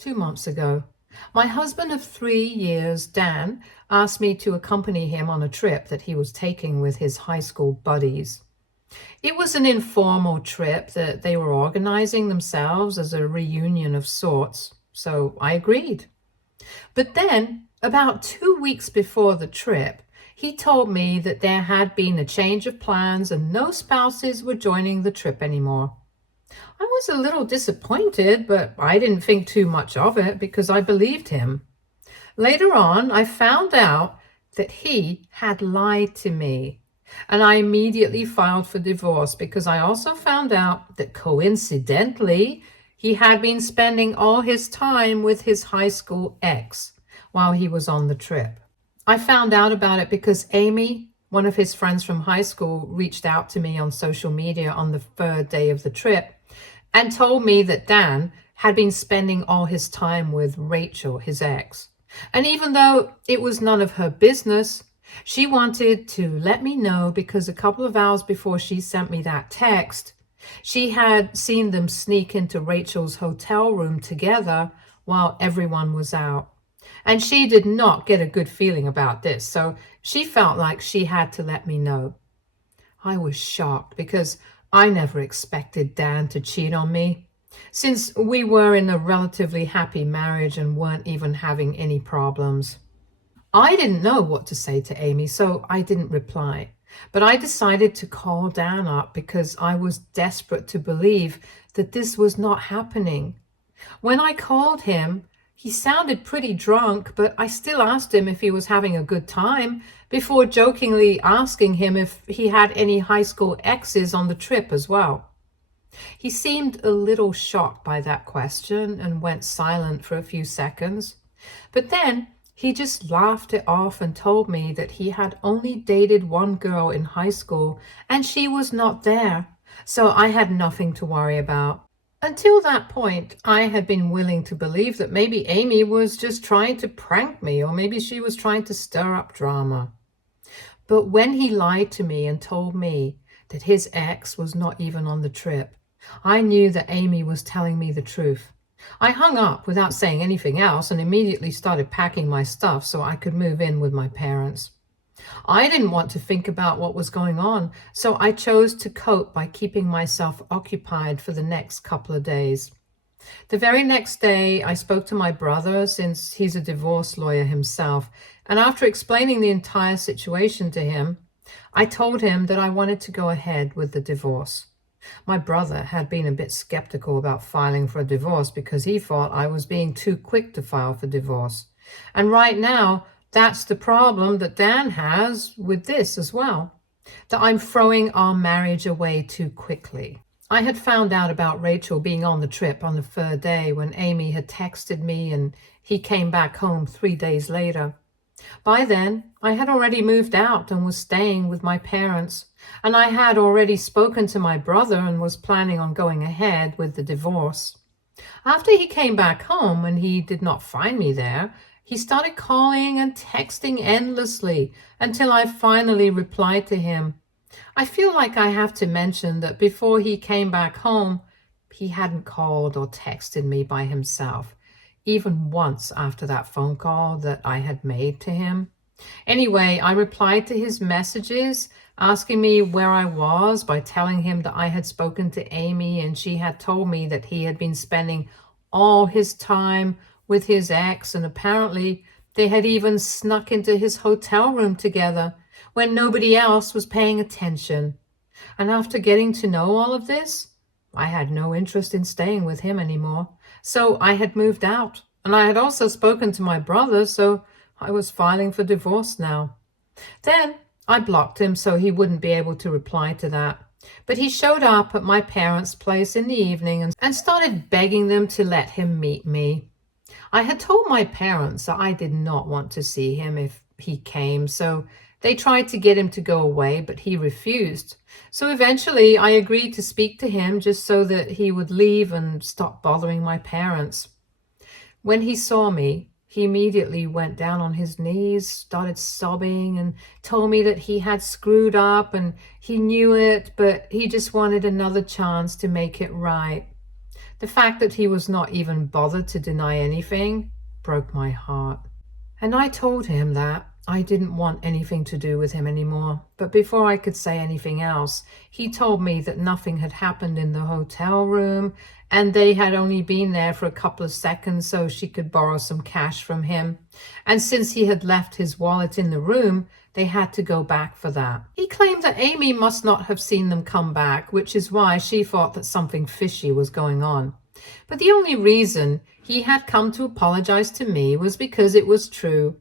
2 months ago. My husband of 3 years, Dan, asked me to accompany him on a trip that he was taking with his high school buddies. It was an informal trip that they were organizing themselves as a reunion of sorts, so I agreed. But then, about 2 weeks before the trip, he told me that there had been a change of plans and no spouses were joining the trip anymore. I was a little disappointed, but I didn't think too much of it because I believed him. Later on, I found out that he had lied to me, and I immediately filed for divorce because I also found out that coincidentally, he had been spending all his time with his high school ex while he was on the trip. I found out about it because Amy, one of his friends from high school, reached out to me on social media on the third day of the trip and told me that Dan had been spending all his time with Rachel, his ex. And even though it was none of her business, she wanted to let me know because a couple of hours before she sent me that text, she had seen them sneak into Rachel's hotel room together while everyone was out. And she did not get a good feeling about this, so she felt like she had to let me know. I was shocked because I never expected Dan to cheat on me, since we were in a relatively happy marriage and weren't even having any problems. I didn't know what to say to Amy, so I didn't reply. But I decided to call Dan up because I was desperate to believe that this was not happening. When I called him, he sounded pretty drunk, but I still asked him if he was having a good time before jokingly asking him if he had any high school exes on the trip as well. He seemed a little shocked by that question and went silent for a few seconds. But then he just laughed it off and told me that he had only dated one girl in high school and she was not there, so I had nothing to worry about. Until that point, I had been willing to believe that maybe Amy was just trying to prank me, or maybe she was trying to stir up drama. But when he lied to me and told me that his ex was not even on the trip, I knew that Amy was telling me the truth. I hung up without saying anything else and immediately started packing my stuff so I could move in with my parents. I didn't want to think about what was going on, so I chose to cope by keeping myself occupied for the next couple of days. The very next day, I spoke to my brother, since he's a divorce lawyer himself, and after explaining the entire situation to him, I told him that I wanted to go ahead with the divorce. My brother had been a bit skeptical about filing for a divorce because he thought I was being too quick to file for divorce. And right now, that's the problem that Dan has with this as well, that I'm throwing our marriage away too quickly. I had found out about Rachel being on the trip on the third day when Amy had texted me and he came back home 3 days later. By then, I had already moved out and was staying with my parents, and I had already spoken to my brother and was planning on going ahead with the divorce. After he came back home and he did not find me there, he started calling and texting endlessly until I finally replied to him. I feel like I have to mention that before he came back home, he hadn't called or texted me by himself, even once after that phone call that I had made to him. Anyway, I replied to his messages asking me where I was by telling him that I had spoken to Amy and she had told me that he had been spending all his time with his ex, and apparently they had even snuck into his hotel room together when nobody else was paying attention. And after getting to know all of this, I had no interest in staying with him anymore. So I had moved out, and I had also spoken to my brother, so I was filing for divorce now. Then I blocked him so he wouldn't be able to reply to that. But he showed up at my parents' place in the evening and started begging them to let him meet me. I had told my parents that I did not want to see him if he came, so they tried to get him to go away, but he refused. So eventually I agreed to speak to him just so that he would leave and stop bothering my parents. When he saw me, he immediately went down on his knees, started sobbing, and told me that he had screwed up and he knew it, but he just wanted another chance to make it right. The fact that he was not even bothered to deny anything broke my heart. And I told him that I didn't want anything to do with him anymore. But before I could say anything else, he told me that nothing had happened in the hotel room and they had only been there for a couple of seconds so she could borrow some cash from him. And since he had left his wallet in the room, they had to go back for that. He claimed that Amy must not have seen them come back, which is why she thought that something fishy was going on. But the only reason he had come to apologize to me was because it was true.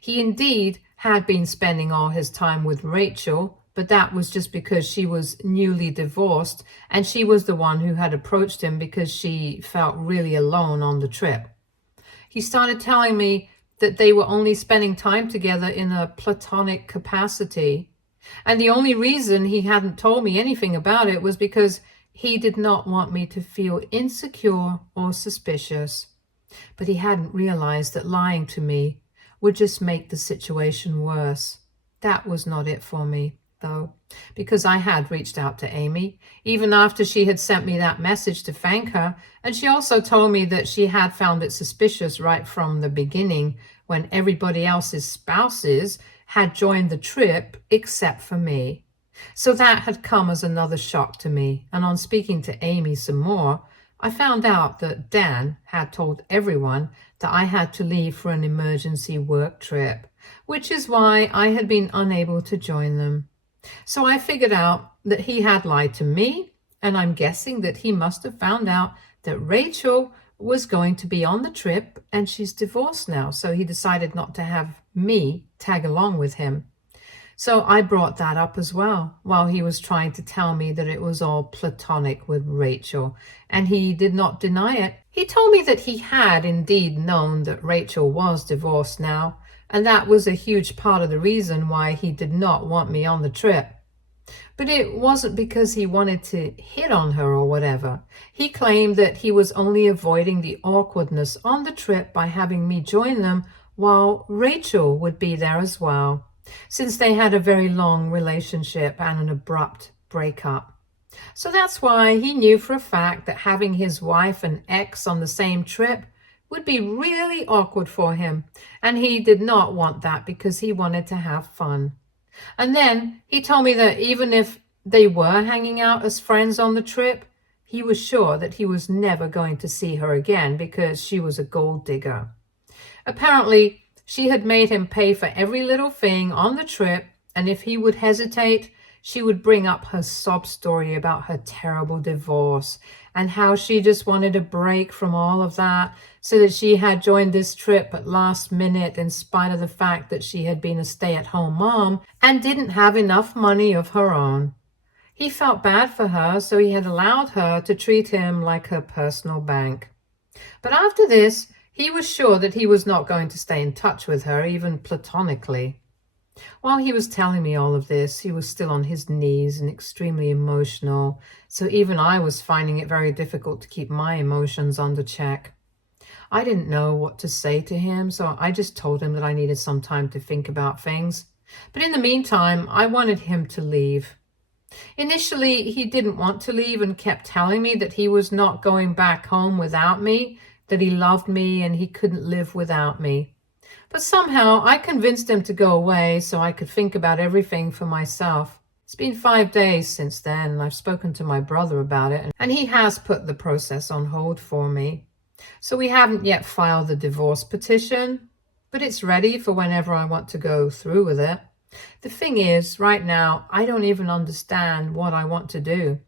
He indeed had been spending all his time with Rachel, but that was just because she was newly divorced and she was the one who had approached him because she felt really alone on the trip. He started telling me that they were only spending time together in a platonic capacity. And the only reason he hadn't told me anything about it was because he did not want me to feel insecure or suspicious. But he hadn't realized that lying to me would just make the situation worse. That was not it for me, though, because I had reached out to Amy, even after she had sent me that message to thank her, and she also told me that she had found it suspicious right from the beginning when everybody else's spouses had joined the trip except for me. So that had come as another shock to me, and on speaking to Amy some more, I found out that Dan had told everyone that I had to leave for an emergency work trip, which is why I had been unable to join them. So I figured out that he had lied to me, and I'm guessing that he must have found out that Rachel was going to be on the trip and she's divorced now, so he decided not to have me tag along with him. So I brought that up as well while he was trying to tell me that it was all platonic with Rachel, and he did not deny it. He told me that he had indeed known that Rachel was divorced now, and that was a huge part of the reason why he did not want me on the trip. But it wasn't because he wanted to hit on her or whatever. He claimed that he was only avoiding the awkwardness on the trip by having me join them while Rachel would be there as well, since they had a very long relationship and an abrupt breakup. So that's why he knew for a fact that having his wife and ex on the same trip would be really awkward for him, and he did not want that because he wanted to have fun. And then he told me that even if they were hanging out as friends on the trip, he was sure that he was never going to see her again because she was a gold digger. Apparently, she had made him pay for every little thing on the trip, and if he would hesitate, she would bring up her sob story about her terrible divorce and how she just wanted a break from all of that, so that she had joined this trip at last minute in spite of the fact that she had been a stay-at-home mom and didn't have enough money of her own. He felt bad for her, so he had allowed her to treat him like her personal bank. But after this, he was sure that he was not going to stay in touch with her, even platonically. While he was telling me all of this, he was still on his knees and extremely emotional, so even I was finding it very difficult to keep my emotions under check. I didn't know what to say to him, so I just told him that I needed some time to think about things. But in the meantime, I wanted him to leave. Initially, he didn't want to leave and kept telling me that he was not going back home without me, that he loved me and he couldn't live without me. But somehow I convinced him to go away so I could think about everything for myself. It's been 5 days since then, and I've spoken to my brother about it, and he has put the process on hold for me. So we haven't yet filed the divorce petition, but it's ready for whenever I want to go through with it. The thing is, right now, I don't even understand what I want to do.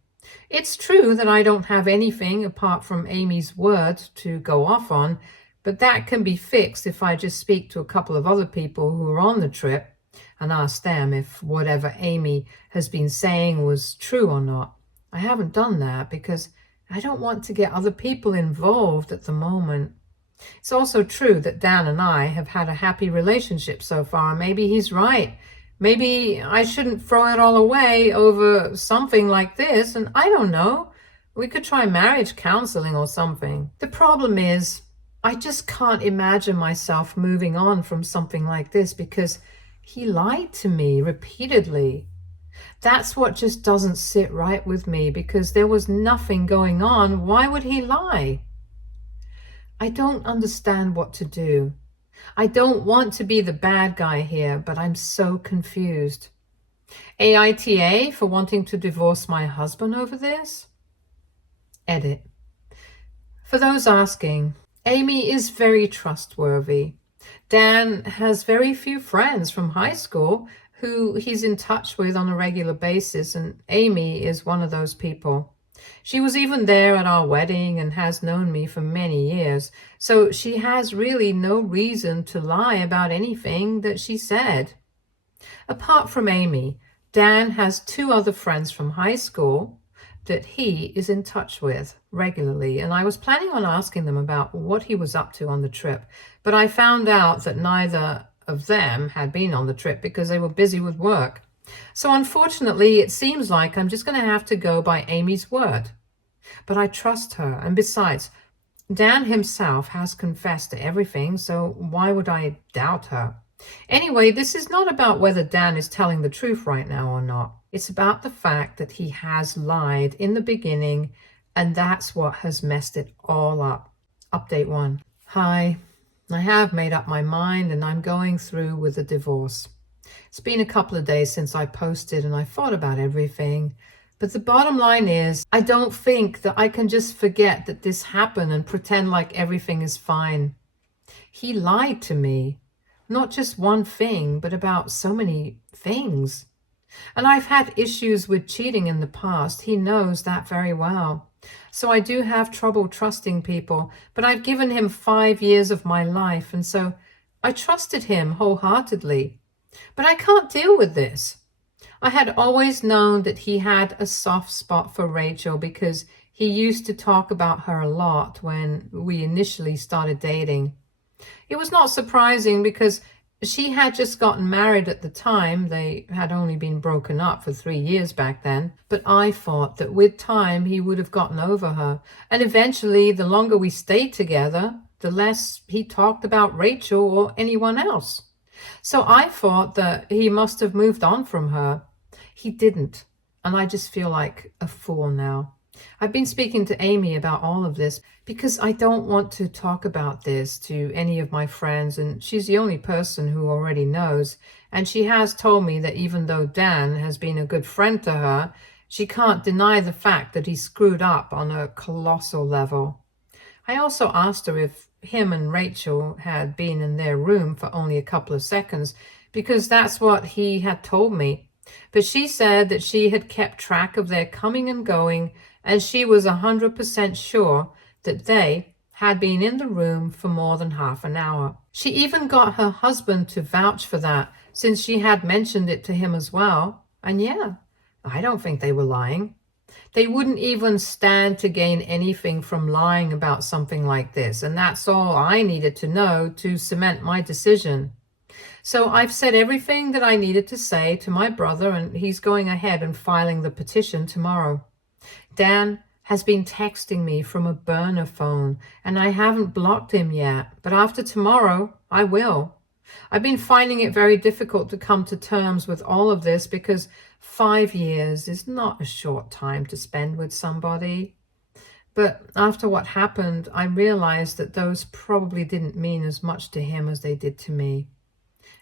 It's true that I don't have anything apart from Amy's word to go off on, but that can be fixed if I just speak to a couple of other people who are on the trip and ask them if whatever Amy has been saying was true or not. I haven't done that because I don't want to get other people involved at the moment. It's also true that Dan and I have had a happy relationship so far. Maybe he's right. Maybe I shouldn't throw it all away over something like this, and I don't know. We could try marriage counseling or something. The problem is, I just can't imagine myself moving on from something like this because he lied to me repeatedly. That's what just doesn't sit right with me, because there was nothing going on. Why would he lie? I don't understand what to do. I don't want to be the bad guy here, but I'm so confused. AITA for wanting to divorce my husband over this? Edit. For those asking, Amy is very trustworthy. Dan has very few friends from high school who he's in touch with on a regular basis, and Amy is one of those people. She was even there at our wedding and has known me for many years, so she has really no reason to lie about anything that she said. Apart from Amy, Dan has two other friends from high school that he is in touch with regularly, and I was planning on asking them about what he was up to on the trip, but I found out that neither of them had been on the trip because they were busy with work. So unfortunately, it seems like I'm just going to have to go by Amy's word. But I trust her, and besides, Dan himself has confessed to everything, so why would I doubt her? Anyway, this is not about whether Dan is telling the truth right now or not. It's about the fact that he has lied in the beginning, and that's what has messed it all up. Update 1. Hi, I have made up my mind and I'm going through with the divorce. It's been a couple of days since I posted and I thought about everything. But the bottom line is, I don't think that I can just forget that this happened and pretend like everything is fine. He lied to me. Not just one thing, but about so many things. And I've had issues with cheating in the past. He knows that very well. So I do have trouble trusting people, but I've given him 5 years of my life, and so I trusted him wholeheartedly. But I can't deal with this. I had always known that he had a soft spot for Rachel because he used to talk about her a lot when we initially started dating. It was not surprising because she had just gotten married at the time. They had only been broken up for 3 years back then. But I thought that with time he would have gotten over her. And eventually, the longer we stayed together, the less he talked about Rachel or anyone else. So I thought that he must have moved on from her. He didn't. And I just feel like a fool now. I've been speaking to Amy about all of this because I don't want to talk about this to any of my friends, and she's the only person who already knows. And she has told me that even though Dan has been a good friend to her, she can't deny the fact that he screwed up on a colossal level. I also asked her if him and Rachel had been in their room for only a couple of seconds, because that's what he had told me. But she said that she had kept track of their coming and going, and she was 100% sure that they had been in the room for more than half an hour. She even got her husband to vouch for that, since she had mentioned it to him as well. And yeah, I don't think they were lying. They wouldn't even stand to gain anything from lying about something like this, and that's all I needed to know to cement my decision. So I've said everything that I needed to say to my brother, and he's going ahead and filing the petition tomorrow. Dan has been texting me from a burner phone, and I haven't blocked him yet, but after tomorrow, I will. I've been finding it very difficult to come to terms with all of this because 5 years is not a short time to spend with somebody. But after what happened, I realized that those probably didn't mean as much to him as they did to me.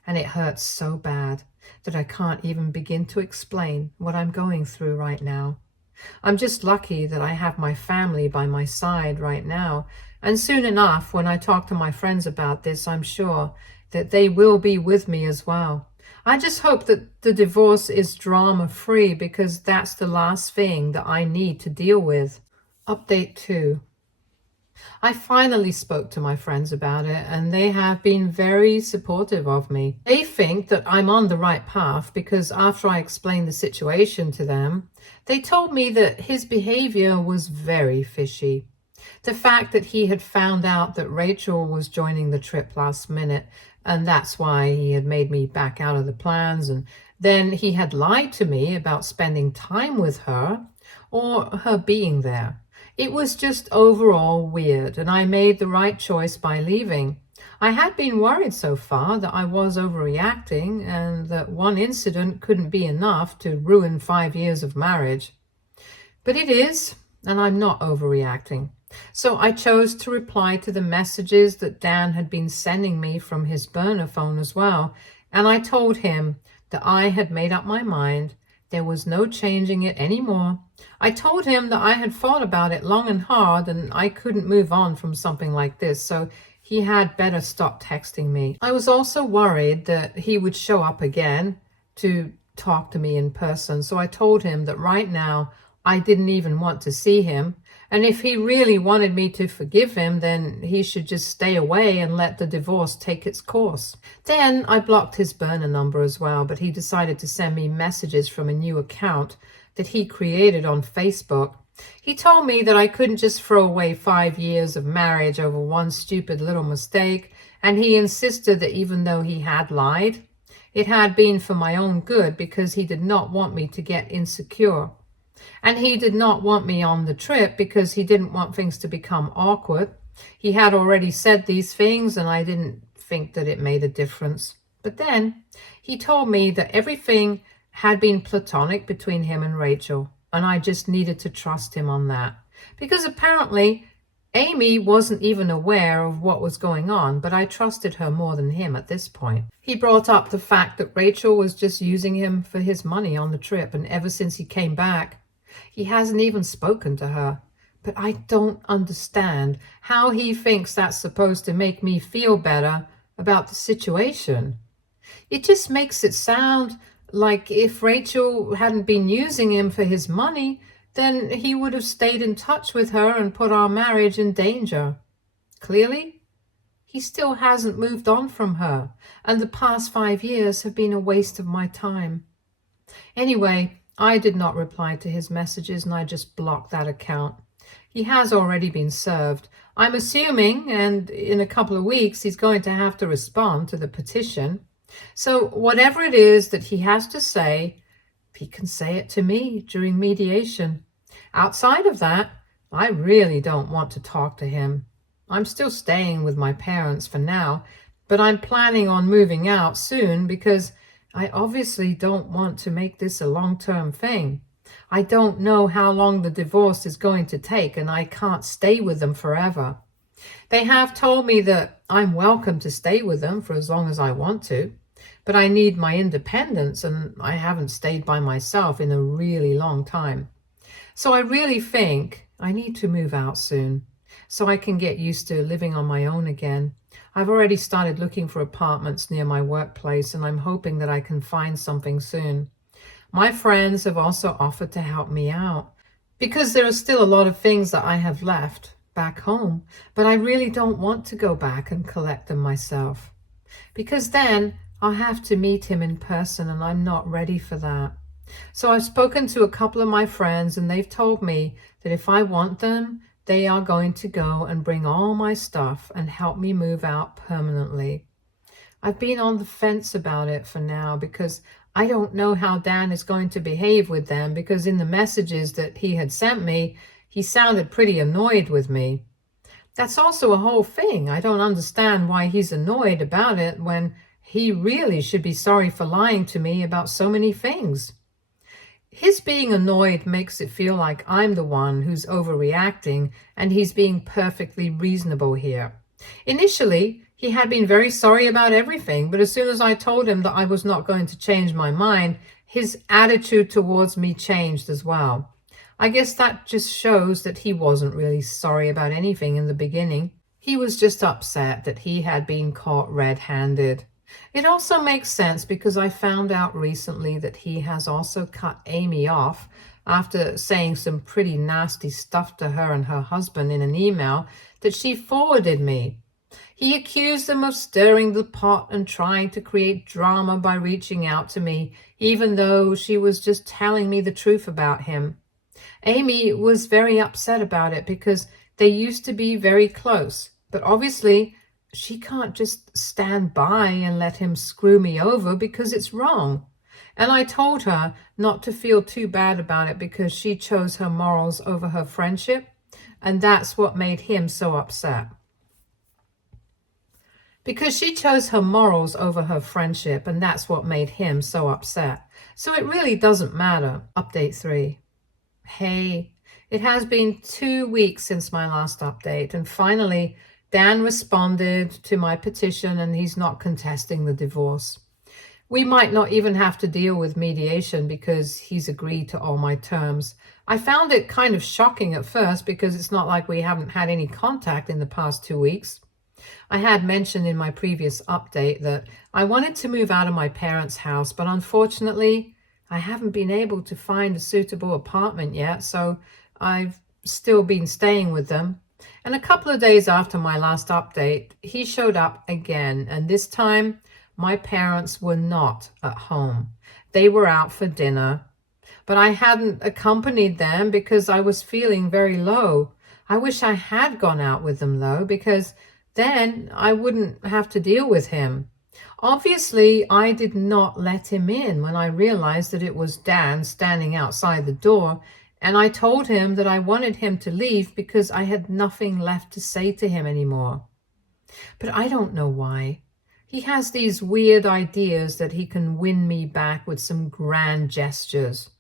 And it hurts so bad that I can't even begin to explain what I'm going through right now. I'm just lucky that I have my family by my side right now, and soon enough, when I talk to my friends about this, I'm sure that they will be with me as well. I just hope that the divorce is drama-free, because that's the last thing that I need to deal with. Update 2. I finally spoke to my friends about it, and they have been very supportive of me. They think that I'm on the right path because after I explained the situation to them, they told me that his behavior was very fishy. The fact that he had found out that Rachel was joining the trip last minute, and that's why he had made me back out of the plans, and then he had lied to me about spending time with her or her being there. It was just overall weird, and I made the right choice by leaving. I had been worried so far that I was overreacting and that one incident couldn't be enough to ruin 5 years of marriage. But it is, and I'm not overreacting. So I chose to reply to the messages that Dan had been sending me from his burner phone as well, and I told him that I had made up my mind. There was no changing it anymore. I told him that I had thought about it long and hard and I couldn't move on from something like this, so he had better stop texting me. I was also worried that he would show up again to talk to me in person, so I told him that right now I didn't even want to see him, and if he really wanted me to forgive him, then he should just stay away and let the divorce take its course. Then I blocked his burner number as well, but he decided to send me messages from a new account that he created on Facebook. He told me that I couldn't just throw away 5 years of marriage over one stupid little mistake, and he insisted that even though he had lied, it had been for my own good because he did not want me to get insecure. And he did not want me on the trip because he didn't want things to become awkward. He had already said these things and I didn't think that it made a difference. But then he told me that everything had been platonic between him and Rachel, and I just needed to trust him on that. Because apparently Amy wasn't even aware of what was going on, but I trusted her more than him at this point. He brought up the fact that Rachel was just using him for his money on the trip, and ever since he came back, he hasn't even spoken to her. But I don't understand how he thinks that's supposed to make me feel better about the situation. It just makes it sound like if Rachel hadn't been using him for his money, then he would have stayed in touch with her and put our marriage in danger. Clearly, he still hasn't moved on from her, and the past 5 years have been a waste of my time. Anyway, I did not reply to his messages and I just blocked that account. He has already been served, I'm assuming, and in a couple of weeks he's going to have to respond to the petition. So whatever it is that he has to say, he can say it to me during mediation. Outside of that, I really don't want to talk to him. I'm still staying with my parents for now, but I'm planning on moving out soon because I obviously don't want to make this a long-term thing. I don't know how long the divorce is going to take, and I can't stay with them forever. They have told me that I'm welcome to stay with them for as long as I want to, but I need my independence, and I haven't stayed by myself in a really long time. So I really think I need to move out soon so I can get used to living on my own again. I've already started looking for apartments near my workplace, and I'm hoping that I can find something soon. My friends have also offered to help me out because there are still a lot of things that I have left back home, but I really don't want to go back and collect them myself because then I'll have to meet him in person, and I'm not ready for that. So I've spoken to a couple of my friends, and they've told me that if I want them, they are going to go and bring all my stuff and help me move out permanently. I've been on the fence about it for now because I don't know how Dan is going to behave with them, because in the messages that he had sent me, he sounded pretty annoyed with me. That's also a whole thing. I don't understand why he's annoyed about it when he really should be sorry for lying to me about so many things. His being annoyed makes it feel like I'm the one who's overreacting and he's being perfectly reasonable here. Initially, he had been very sorry about everything, but as soon as I told him that I was not going to change my mind, his attitude towards me changed as well. I guess that just shows that he wasn't really sorry about anything in the beginning. He was just upset that he had been caught red-handed. It also makes sense because I found out recently that he has also cut Amy off after saying some pretty nasty stuff to her and her husband in an email that she forwarded me. He accused them of stirring the pot and trying to create drama by reaching out to me, even though she was just telling me the truth about him. Amy was very upset about it because they used to be very close, but obviously she can't just stand by and let him screw me over because it's wrong. And I told her not to feel too bad about it because she chose her morals over her friendship, and that's what made him so upset. because she chose her morals over her friendship, and that's what made him so upset. So it really doesn't matter. Update 3. Hey, it has been 2 weeks since my last update, and finally Dan responded to my petition and he's not contesting the divorce. We might not even have to deal with mediation because he's agreed to all my terms. I found it kind of shocking at first because it's not like we haven't had any contact in the past 2 weeks. I had mentioned in my previous update that I wanted to move out of my parents' house, but unfortunately, I haven't been able to find a suitable apartment yet, so I've still been staying with them. And a couple of days after my last update, he showed up again, and this time my parents were not at home. They were out for dinner, but I hadn't accompanied them because I was feeling very low. I wish I had gone out with them though, because then I wouldn't have to deal with him. Obviously, I did not let him in when I realized that it was Dan standing outside the door, and I told him that I wanted him to leave because I had nothing left to say to him anymore. But I don't know why. He has these weird ideas that he can win me back with some grand gestures.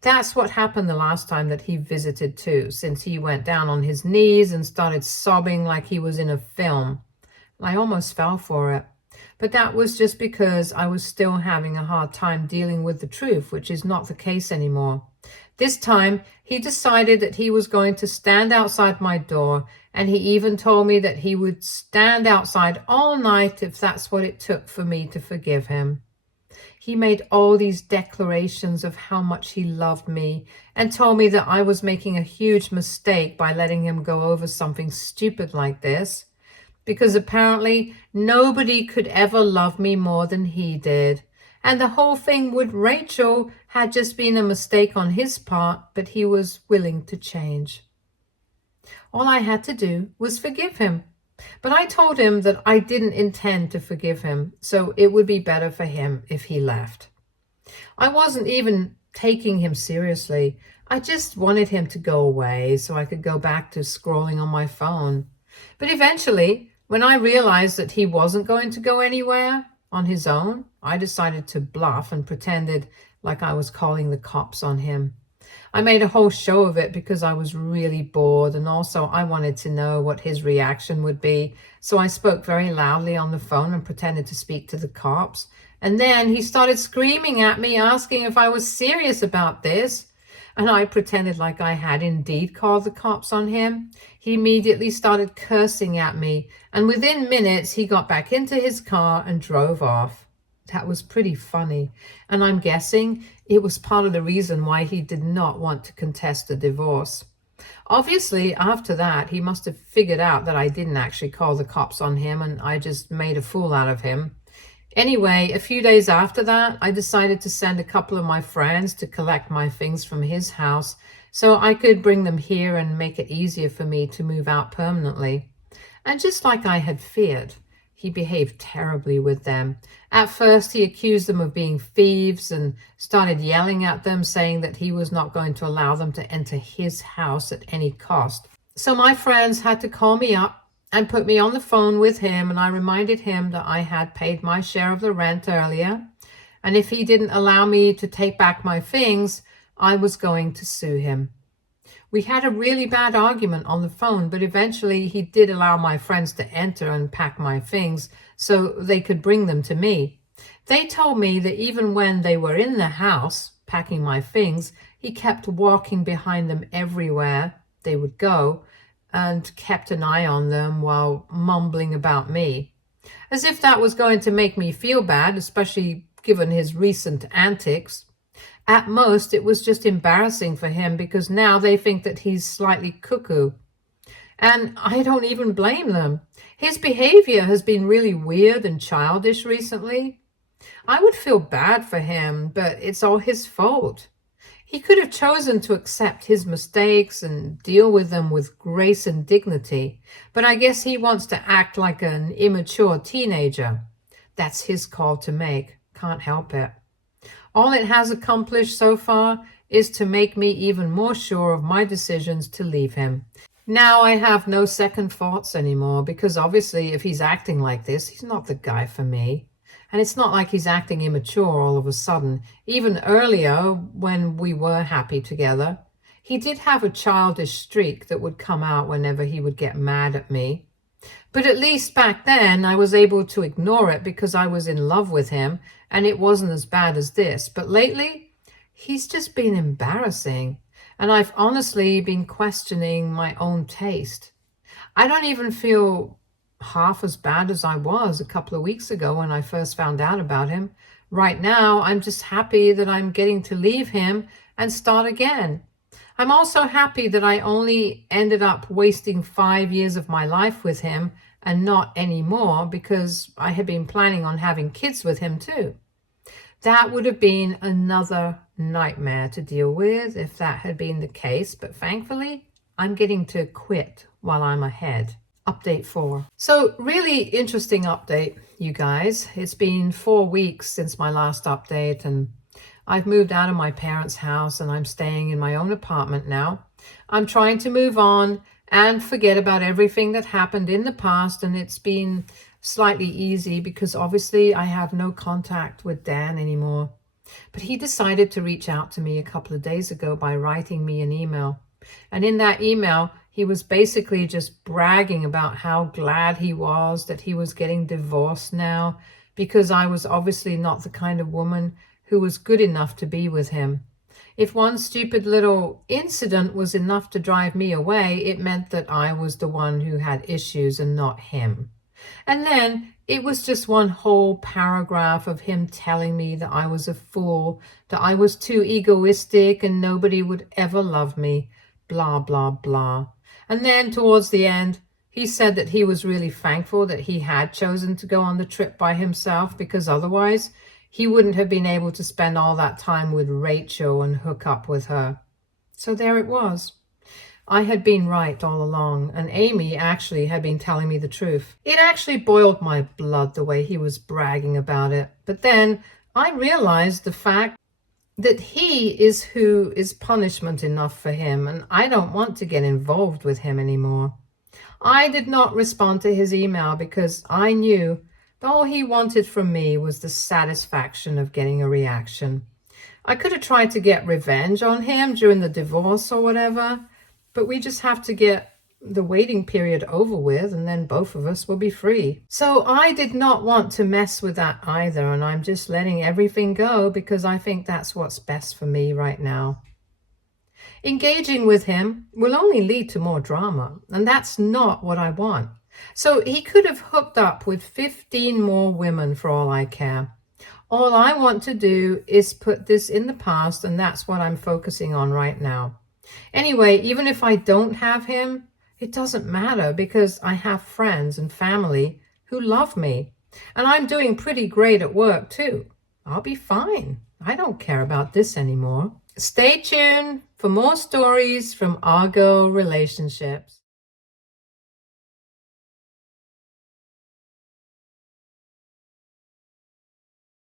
That's what happened the last time that he visited too, since he went down on his knees and started sobbing like he was in a film. I almost fell for it. But that was just because I was still having a hard time dealing with the truth, which is not the case anymore. This time, he decided that he was going to stand outside my door, and he even told me that he would stand outside all night if that's what it took for me to forgive him. He made all these declarations of how much he loved me and told me that I was making a huge mistake by letting him go over something stupid like this, because apparently nobody could ever love me more than he did. And the whole thing with Rachel had just been a mistake on his part, but he was willing to change. All I had to do was forgive him. But I told him that I didn't intend to forgive him, so it would be better for him if he left. I wasn't even taking him seriously. I just wanted him to go away so I could go back to scrolling on my phone. But eventually, when I realized that he wasn't going to go anywhere on his own, I decided to bluff and pretended like I was calling the cops on him. I made a whole show of it because I was really bored, and also I wanted to know what his reaction would be. So I spoke very loudly on the phone and pretended to speak to the cops. And then he started screaming at me, asking if I was serious about this. And I pretended like I had indeed called the cops on him. He immediately started cursing at me, and within minutes he got back into his car and drove off. That was pretty funny, and I'm guessing it was part of the reason why he did not want to contest the divorce. Obviously, after that, he must have figured out that I didn't actually call the cops on him and I just made a fool out of him. Anyway, a few days after that, I decided to send a couple of my friends to collect my things from his house so I could bring them here and make it easier for me to move out permanently. And just like I had feared, he behaved terribly with them. At first, he accused them of being thieves and started yelling at them, saying that he was not going to allow them to enter his house at any cost. So my friends had to call me up and put me on the phone with him, and I reminded him that I had paid my share of the rent earlier, and if he didn't allow me to take back my things, I was going to sue him. We had a really bad argument on the phone, but eventually he did allow my friends to enter and pack my things so they could bring them to me. They told me that even when they were in the house packing my things, he kept walking behind them everywhere they would go and kept an eye on them while mumbling about me, as if that was going to make me feel bad, especially given his recent antics. At most, it was just embarrassing for him because now they think that he's slightly cuckoo. And I don't even blame them. His behavior has been really weird and childish recently. I would feel bad for him, but it's all his fault. He could have chosen to accept his mistakes and deal with them with grace and dignity, but I guess he wants to act like an immature teenager. That's his call to make. Can't help it. All it has accomplished so far is to make me even more sure of my decisions to leave him. Now I have no second thoughts anymore because obviously if he's acting like this, he's not the guy for me. And it's not like he's acting immature all of a sudden. Even earlier, when we were happy together, he did have a childish streak that would come out whenever he would get mad at me. But at least back then I was able to ignore it because I was in love with him and it wasn't as bad as this. But lately, he's just been embarrassing. And I've honestly been questioning my own taste. I don't even feel half as bad as I was a couple of weeks ago when I first found out about him. Right now, I'm just happy that I'm getting to leave him and start again. I'm also happy that I only ended up wasting 5 years of my life with him and not any more because I had been planning on having kids with him too. That would have been another nightmare to deal with if that had been the case, but thankfully, I'm getting to quit while I'm ahead. Update 4. So really interesting update, you guys. It's been 4 weeks since my last update and I've moved out of my parents' house and I'm staying in my own apartment now. I'm trying to move on and forget about everything that happened in the past, and it's been slightly easy because obviously I have no contact with Dan anymore. But he decided to reach out to me a couple of days ago by writing me an email. And in that email, he was basically just bragging about how glad he was that he was getting divorced now because I was obviously not the kind of woman who was good enough to be with him. If one stupid little incident was enough to drive me away, it meant that I was the one who had issues and not him. And then it was just one whole paragraph of him telling me that I was a fool, that I was too egoistic and nobody would ever love me, blah, blah, blah. And then towards the end, he said that he was really thankful that he had chosen to go on the trip by himself because otherwise he wouldn't have been able to spend all that time with Rachel and hook up with her. So there it was. I had been right all along, and Amy actually had been telling me the truth. It actually boiled my blood the way he was bragging about it. But then I realized the fact that he is who is punishment enough for him, and I don't want to get involved with him anymore. I did not respond to his email because I knew that all he wanted from me was the satisfaction of getting a reaction. I could have tried to get revenge on him during the divorce or whatever, but we just have to get the waiting period over with and then both of us will be free. So I did not want to mess with that either, and I'm just letting everything go because I think that's what's best for me right now. Engaging with him will only lead to more drama, and that's not what I want. So he could have hooked up with 15 more women for all I care. All I want to do is put this in the past, and that's what I'm focusing on right now. Anyway, even if I don't have him, it doesn't matter because I have friends and family who love me. And I'm doing pretty great at work too. I'll be fine. I don't care about this anymore. Stay tuned for more stories from our girl relationships.